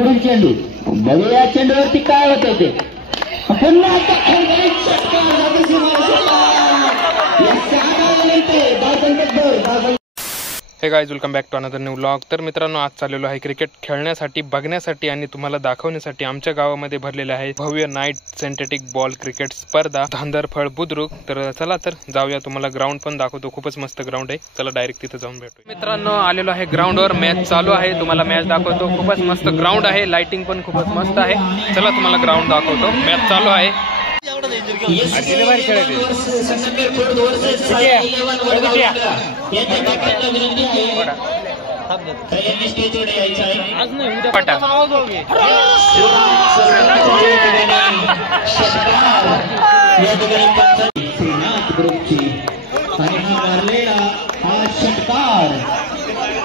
पुढील चेंडू बघूया चेंडूवरती काय होते ते पुन्हा hey guys welcome back to another new vlog. तर मित्रांनो, आज चाललेलो आहे क्रिकेट खेळण्यासाठी, बघण्यासाठी आणि तुम्हाला दाखवण्यासाठी आमच्या गावामध्ये भरलेले आहे भव्य नाईट सिंथेटिक बॉल क्रिकेट स्पर्धा धांदरफळ बुद्रुक। तर चला तर जाऊया, तुम्हाला ग्राउंड पण दाखवतो, खूपच मस्त ग्राउंड आहे। चला डायरेक्ट तिथे जाऊन भेटू। मित्रांनो, आलेलो आहे ग्राउंडवर, मॅच चालू आहे, तुम्हाला मॅच दाखवतो। खूपच मस्त ग्राउंड आहे, लाइटिंग पण खूपच मस्त आहे। चला तुम्हाला ग्राउंड दाखवतो, मॅच चालू आहे।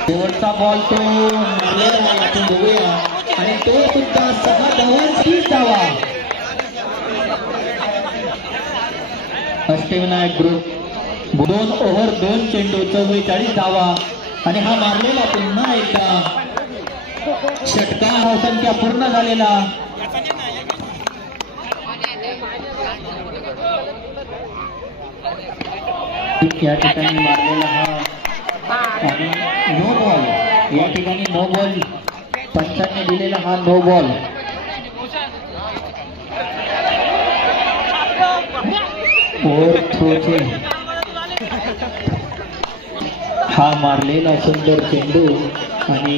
शेवटचा बॉल तो मारलेला आपण बघूया आणि तो सुद्धा 6 धावांची धावा। अष्टविनायक ग्रुप 2 ओव्हर 2 चेंडू 44 धावा आणि हा मारलेला पुन्हा एकदा षटकार, धावसंख्या पूर्ण झालेला। या ठिकाणी मारलेला हा आणि नो बॉल, या ठिकाणी नो बॉल, पंचांनी दिलेला हा नो बॉल। हा मारलेला सुंदर चेंडू आणि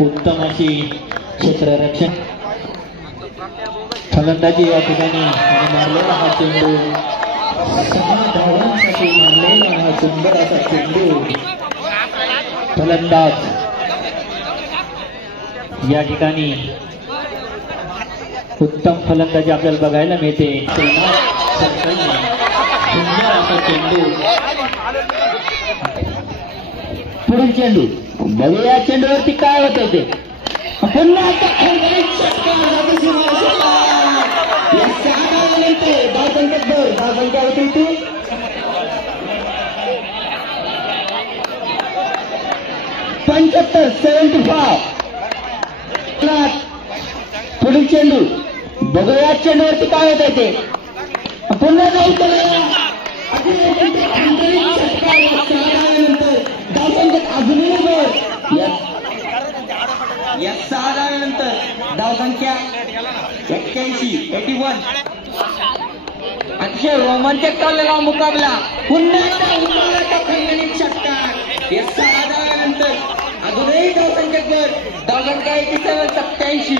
उत्तम अशी क्षेत्ररक्षण फलंदाजी या ठिकाणी आणि मारलेला हा चेंडू 6 धावांसाठी मारलेला हा सुंदर असा चेंडू। फलंदाज या ठिकाणी उत्तम फलंदाजी आपल्याला बघायला मिळते। सुंदर असा चेंडू, पुढील चेंडू बघूया चेंडूवरती काय होते ते पुन्हा धावसंख्या होती ती 75-75। पुढील चेंडू बघूया चेंडूवरती काय होते ते पुन्हा जाऊ या 6 धावांनंतर धावसंख्या 81। अतिशय रोमांचक चाललेला मुकाबला, पुन्हा एकदा खणखणीत षटकार। या 6 धावांनंतर अजूनही धावसंख्येवर धावसंख्या 87-87।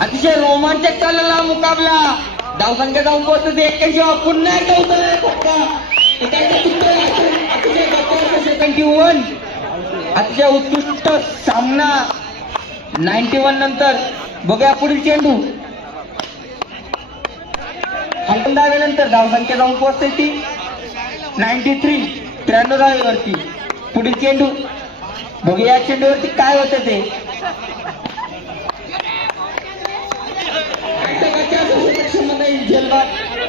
अतिशय रोमांचक चाललेला मुकाबला, धावसंख्या जाऊन पोहोचते 81। पुन्हा अतिशय उत्कृष्ट सामना 91 नंतर। बघूया पुढील चेंडू 11 धावेनंतर धावसंख्या जाऊन पोहोचते ती 93 धावेवरती। पुढील चेंडू बघूया चेंडूवरती काय होते ते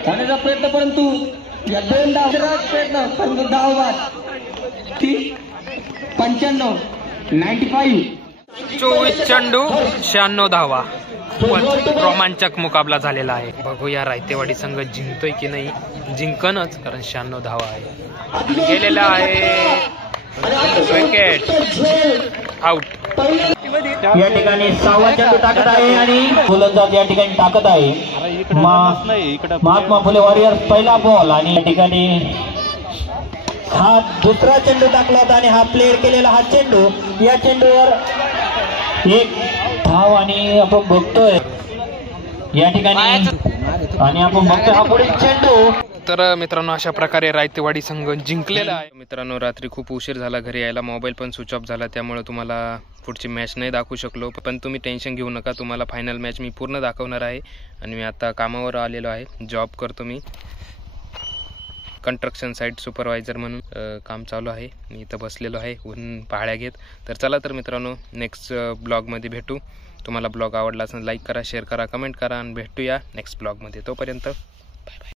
होण्याचा प्रयत्न, परंतु या 2 धावांचा प्रयत्न, परंतु धाव बाद 95 95। 24 चेंडू 96 धावा। खूपच रोमांचक मुकाबला झालेला आहे। बघूया रायतेवाडी संघ जिंकतोय की नाही, जिंकणच, कारण 96 धावा आहे। गेलेला आहे विकेट, आउट। या ठिकाणी 6वा चेंडू टाकत आहे आणि फलंदाज या ठिकाणी टाकत आहे महात्मा फुले वॉरियर्स पहिला बॉल। आणि या ठिकाणी हा दुसरा चेंडू टाकला होता आणि हा प्लेड केलेला हा चेंडू, या चेंडूवर 1 धाव आणि आपण बघतोय या ठिकाणी, आणि आपण बघतोय हा पुढील चेंडू। तर मित्रांनो, अशा प्रकारे रायतेवाडी संघ जिंकलेला आहे। मित्रांनो, रात्री खूप उशीर झाला घरी यायला, मोबाईल पण स्विच ऑफ झाला, त्यामुळे तुम्हाला पुढची मॅच नाही दाखवू शकलो। पण तुम्ही टेन्शन घेऊ नका, तुम्हाला फायनल मॅच मी पूर्ण दाखवणार आहे। आणि मी आता कामावर आलेलो आहे, जॉब करतो मी, कंस्ट्रक्शन साइट सुपरवायझर म्हणून काम चालू आहे। मी इथं बसलेलो आहे ऊन पहाड्या घेत। तर चला तर मित्रांनो, नेक्स्ट ब्लॉगमध्ये भेटू। तुम्हाला ब्लॉग आवडला असेल लाईक करा, शेअर करा, कमेंट करा आणि भेटूया नेक्स्ट ब्लॉगमध्ये। तोपर्यंत बाय बाय।